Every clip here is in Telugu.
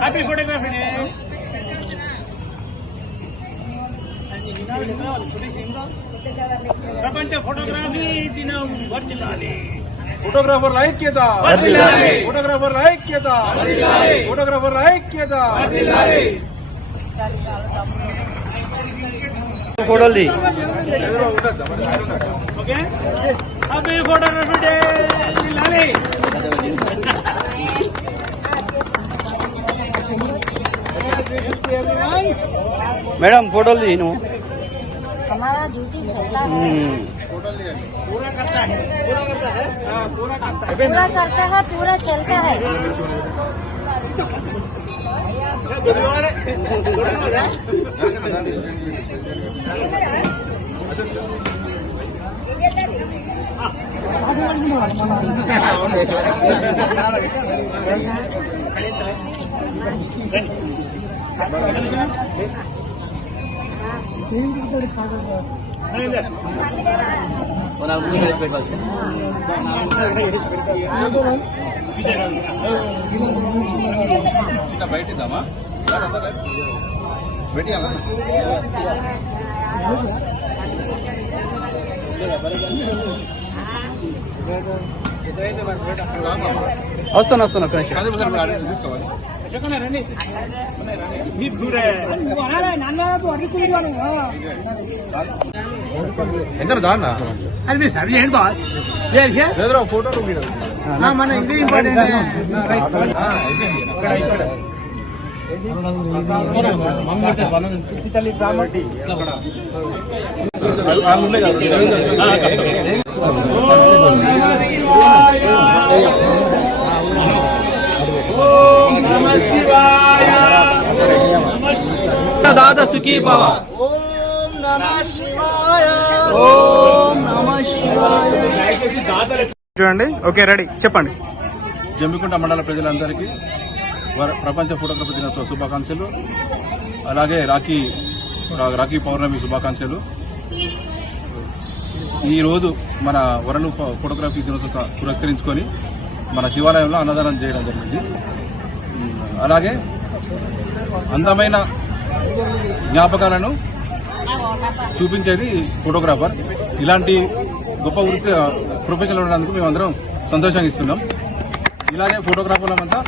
హ్యాపీ ఫోటోగ్రఫీ ప్రపంచ ఫోటోగ్రఫీ దినం వర్తిల్లాలి ఫోటోగ్రాఫర్ ఐక్యత. వర్ధిల్లాలి. ఫోటోగ్రాఫర్ ఐక్యత. ఫోటోగ్రాఫర్ ఐక్యత. ఫోటోలు okay? Happy photography day madam photo ली नो हमारा ड्यूटी चलता है हम्म। पूरा करता है पूरा चलता है। చిన్న బయట ఇద్దామా పెట్టియామా వస్తాను వస్తాను ఒక్క నిమిషం. తీసుకోవాలి ఎంత దాన్నా అది సర్వీ ఏంటి బాస్ లేదురా ఫోటోలు మీరు మన ఇది ఇంపార్టెంట్ ఇక్కడ దాదా సుఖీ బావ చూడండి. Okay ready. చెప్పండి. జమ్మికుంట మండల ప్రజలందరికీ వర- ప్రపంచ ఫోటోగ్రఫీ దినోత్సవ శుభాకాంక్షలు. అలాగే రాఖీ రా- రాఖీ పౌర్ణమి శుభాకాంక్షలు. ఈ రోజు మన వరలు ఫోటోగ్రఫీ దినోత్సవ పురస్కరించుకొని మన శివాలయంలో అన్నదానం చేయడం జరిగింది. అలాగే అందమైన జ్ఞాపకాలను చూపించేది ఫోటోగ్రాఫర్. ఇలాంటి గొప్ప వృత్తి ప్రొఫెషనల్ ఉండడానికి మేమందరం సంతోషంగా ఇస్తున్నాం. ఇలాగే ఫోటోగ్రాఫర్లంతా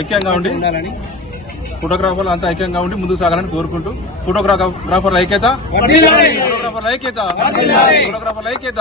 ఐక్యంగా ఉండి ఫోటోగ్రాఫర్లు అంతా ఐక్యంగా ఉండి ముందుకు సాగాలని కోరుకుంటూ ఫోటోగ్రాఫర్ల ఐక్యత ఫోటోగ్రాఫర్ల ఐక్యత ఫోటోగ్రాఫర్ల ఐక్యత.